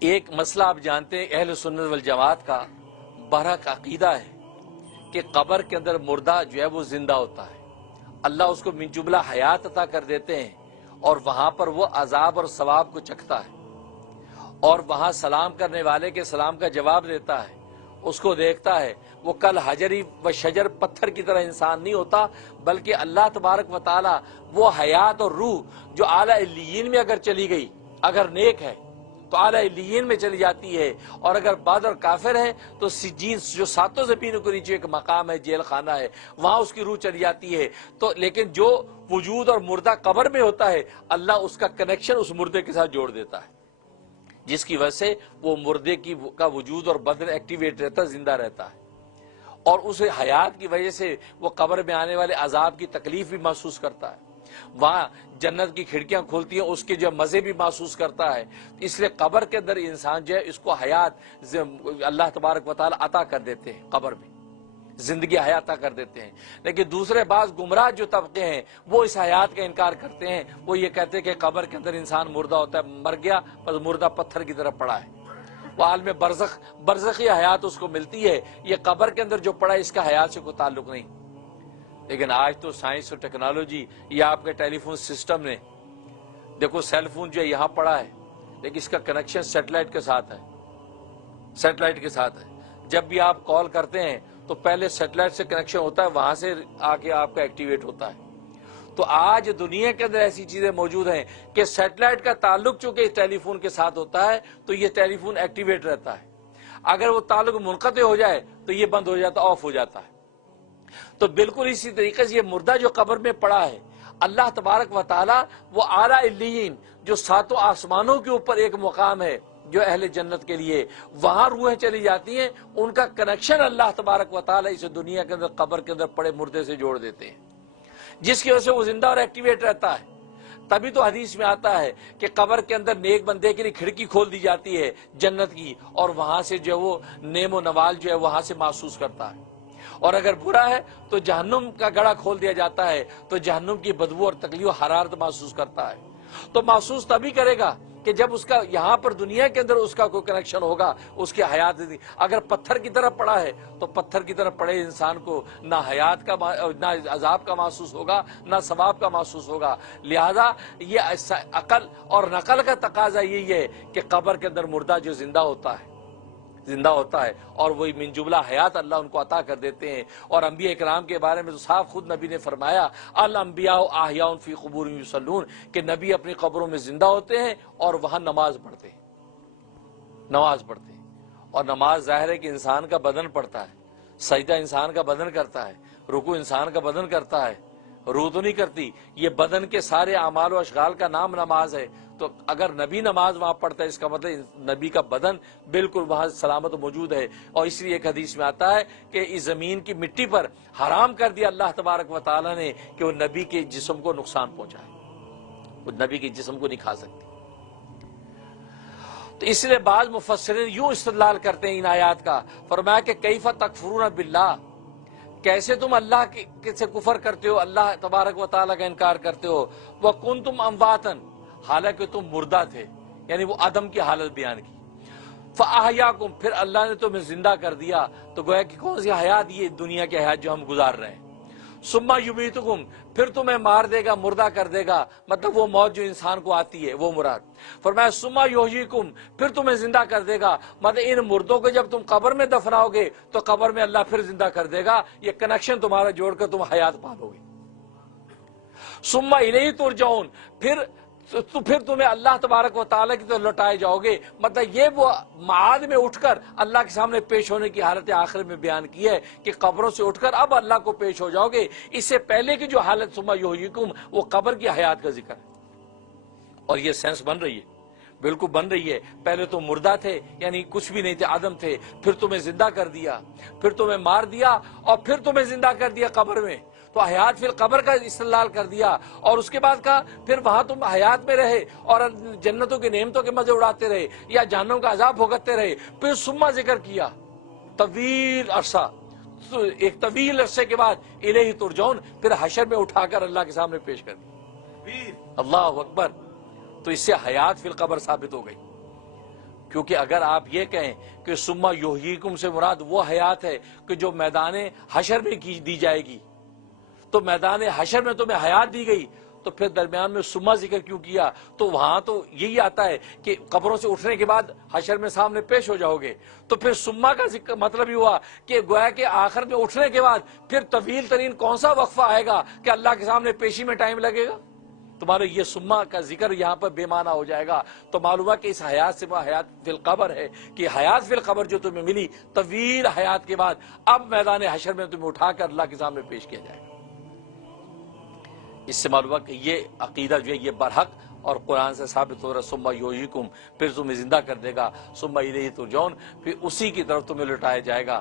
ایک مسئلہ آپ جانتے ہیں اہل سنت والجماعت کا برحق عقیدہ ہے کہ قبر کے اندر مردہ جو ہے وہ زندہ ہوتا ہے، اللہ اس کو من جملہ حیات عطا کر دیتے ہیں اور وہاں پر وہ عذاب اور ثواب کو چکھتا ہے اور وہاں سلام کرنے والے کے سلام کا جواب دیتا ہے، اس کو دیکھتا ہے۔ وہ کل حجری و شجر پتھر کی طرح انسان نہیں ہوتا، بلکہ اللہ تبارک و تعالی وہ حیات اور روح جو اعلیٰ علیین میں اگر چلی گئی، اگر نیک ہے تو اعلیٰ علیین میں چلی جاتی ہے، اور اگر بد اور کافر ہے تو سجین جو ساتوں زمینوں کے نیچے ایک مقام ہے، جیل خانہ ہے، وہاں اس کی روح چلی جاتی ہے۔ تو لیکن جو وجود اور مردہ قبر میں ہوتا ہے، اللہ اس کا کنیکشن اس مردے کے ساتھ جوڑ دیتا ہے، جس کی وجہ سے وہ مردے کا وجود اور بدن ایکٹیویٹ رہتا ہے، زندہ رہتا ہے، اور اس حیات کی وجہ سے وہ قبر میں آنے والے عذاب کی تکلیف بھی محسوس کرتا ہے، وہاں جنت کی کھڑکیاں کھولتی ہیں، اس کے جو مزے بھی محسوس کرتا ہے۔ اس لیے قبر کے اندر انسان جو ہے اس کو حیات اللہ تبارک و تعالی عطا کر دیتے ہیں، قبر میں زندگی حیات عطا کر دیتے ہیں۔ لیکن دوسرے بعض گمراہ جو طبقے ہیں وہ اس حیات کا انکار کرتے ہیں، وہ یہ کہتے ہیں کہ قبر کے اندر انسان مردہ ہوتا ہے، مر گیا بس مردہ پتھر کی طرف پڑا ہے، وہ عالم برزخی حیات اس کو ملتی ہے، یہ قبر کے اندر جو پڑا ہے اس کا حیات سے کوئی تعلق نہیں۔ لیکن آج تو سائنس اور ٹیکنالوجی یا آپ کے ٹیلی فون سسٹم نے دیکھو، سیل فون جو ہے یہاں پڑا ہے لیکن اس کا کنیکشن سیٹلائٹ کے ساتھ ہے، سیٹلائٹ کے ساتھ ہے۔ جب بھی آپ کال کرتے ہیں تو پہلے سیٹلائٹ سے کنیکشن ہوتا ہے، وہاں سے آ کے آپ کا ایکٹیویٹ ہوتا ہے۔ تو آج دنیا کے اندر ایسی چیزیں موجود ہیں کہ سیٹلائٹ کا تعلق چونکہ ٹیلی فون کے ساتھ ہوتا ہے تو یہ ٹیلی فون ایکٹیویٹ رہتا ہے، اگر وہ تعلق منقطع ہو جائے تو یہ بند ہو جاتا، آف ہو جاتا ہے۔ تو بالکل اسی طریقے سے یہ مردہ جو قبر میں پڑا ہے، اللہ تبارک و تعالی وہ اعلیٰ علیین جو ساتوں آسمانوں کے اوپر ایک مقام ہے جو اہل جنت کے لیے، وہاں روحیں چلی جاتی ہیں، ان کا کنیکشن اللہ تبارک و تعالی اس دنیا کے اندر قبر کے اندر پڑے مردے سے جوڑ دیتے ہیں، جس کی وجہ سے وہ زندہ اور ایکٹیویٹ رہتا ہے۔ تبھی تو حدیث میں آتا ہے کہ قبر کے اندر نیک بندے کے لیے کھڑکی کھول دی جاتی ہے جنت کی، اور وہاں سے جو وہ نعم و نوال جو ہے وہاں سے محسوس کرتا ہے، اور اگر برا ہے تو جہنم کا گڑھا کھول دیا جاتا ہے تو جہنم کی بدبو اور تکلیف و حرارت محسوس کرتا ہے۔ تو محسوس تبھی کرے گا کہ جب اس کا یہاں پر دنیا کے اندر اس کا کوئی کنیکشن ہوگا، اس کی حیات۔ اگر پتھر کی طرف پڑا ہے تو پتھر کی طرف پڑے انسان کو نہ حیات کا نہ عذاب کا محسوس ہوگا، نہ ثواب کا محسوس ہوگا۔ لہذا یہ عقل اور نقل کا تقاضا یہی ہے کہ قبر کے اندر مردہ جو زندہ ہوتا ہے اور وہی من جملہ حیات اللہ ان کو عطا کر دیتے ہیں۔ اور انبیاء کرام کے بارے میں تو صاف خود نبی نے فرمایا الانبیاء احیاء فی قبورہم یصلون، کہ نبی اپنی قبروں میں زندہ ہوتے ہیں اور وہاں نماز پڑھتے ہیں، اور نماز ظاہر ہے کہ انسان کا بدن پڑھتا ہے، سجدہ انسان کا بدن کرتا ہے، رکوع انسان کا بدن کرتا ہے، روح تو نہیں کرتی۔ یہ بدن کے سارے اعمال و اشغال کا نام نماز ہے۔ تو اگر نبی نماز وہاں پڑھتا ہے اس کا مطلب نبی کا بدن بالکل وہاں سلامت موجود ہے۔ اور اس لیے ایک حدیث میں آتا ہے کہ اس زمین کی مٹی پر حرام کر دیا اللہ تبارک و تعالی نے کہ وہ نبی کے جسم کو نقصان پہنچائے، وہ نبی کے جسم کو نہیں کھا سکتی۔ تو اس لیے بعض مفسرین یوں استدلال کرتے ہیں ان آیات کا، فرمایا کہ کیف تکفرون باللہ، کیسے تم اللہ سے کفر کرتے ہو، اللہ تبارک و تعالیٰ کا انکار کرتے ہو، وَكُنْتُمْ أَمْوَاتًا، حالانکہ تم مردہ تھے، یعنی وہ عدم کی حالت بیان کی۔ فَأَحْيَاكُمْ، پھر اللہ نے تمہیں زندہ کر دیا، تو گویا کہ کون سی حیات، یہ دنیا کی حیات جو ہم گزار رہے ہیں۔ ثُمَّ يُمِيتُكُمْ، پھر تمہیں مار دے گا، مردہ کر دے گا، مطلب وہ موت جو انسان کو آتی ہے وہ مراد۔ فرمایا ثُمَّ يُحْيِيكُمْ، پھر تمہیں زندہ کر دے گا، مطلب ان مردوں کو جب تم قبر میں دفناؤ گے تو قبر میں اللہ پھر زندہ کر دے گا، یہ کنیکشن تمہارا جوڑ کر تم حیات پالو گے۔ ثُمَّ إِلَيْهِ تُرْجَعُونَ، پھر تمہیں اللہ تبارک و تعالیٰ کی طرف لوٹائے جاؤ گے، مطلب یہ وہ معاد میں اٹھ کر اللہ کے سامنے پیش ہونے کی حالت آخر میں بیان کی ہے کہ قبروں سے اٹھ کر اب اللہ کو پیش ہو جاؤ گے۔ اس سے پہلے کی جو حالت ثم یحییکم، وہ قبر کی حیات کا ذکر ہے، اور یہ سینس بن رہی ہے، بالکل بن رہی ہے۔ پہلے تو مردہ تھے، یعنی کچھ بھی نہیں تھے، عدم تھے، پھر تمہیں زندہ کر دیا، پھر تمہیں مار دیا، اور پھر تمہیں زندہ کر دیا قبر میں، تو حیات فی القبر کا استدلال کر دیا۔ اور اس کے بعد کہا پھر وہاں تم حیات میں رہے اور جنتوں کی نعمتوں کے مزے اڑاتے رہے یا جہنم کا عذاب بھگتتے رہے۔ پھر ثم ذکر کیا طویل عرصہ، ایک طویل عرصے کے بعد الیہ ترجعون، پھر حشر میں اٹھا کر اللہ کے سامنے پیش کر دیا۔ اللہ اکبر! تو اس سے حیات فی القبر ثابت ہو گئی۔ کیونکہ اگر آپ یہ کہیں کہ سما یحییکم سے مراد وہ حیات ہے کہ جو میدان حشر میں دی جائے گی، تو میدان حشر میں تمہیں حیات دی گئی، تو پھر درمیان میں سما ذکر کیوں کیا؟ تو وہاں تو یہی آتا ہے کہ قبروں سے اٹھنے کے بعد حشر میں سامنے پیش ہو جاؤ گے، تو پھر سما کا ذکر مطلب ہی ہوا کہ گویا کہ آخر میں اٹھنے کے بعد پھر طویل ترین کون سا وقفہ آئے گا کہ اللہ کے سامنے پیشی میں ٹائم لگے گا؟ تمہارے یہ سما کا ذکر یہاں پر بے معنی ہو جائے گا۔ تو معلوم ہے کہ اس حیات سے وہ حیات فی القبر ہے، کہ حیات فی القبر جو تمہیں ملی طویل حیات کے بعد، اب میدان حشر میں تمہیں اٹھا کر اللہ کے سامنے پیش کیا جائے گا۔ اس سے معلوم ہے کہ یہ عقیدہ جو ہے یہ برحق اور قرآن سے ثابت ہو رہا ہے، ثم یحییکم، پھر تمہیں زندہ کر دے گا، ثم الیہ ترجعون، پھر اسی کی طرف تمہیں لوٹایا جائے گا۔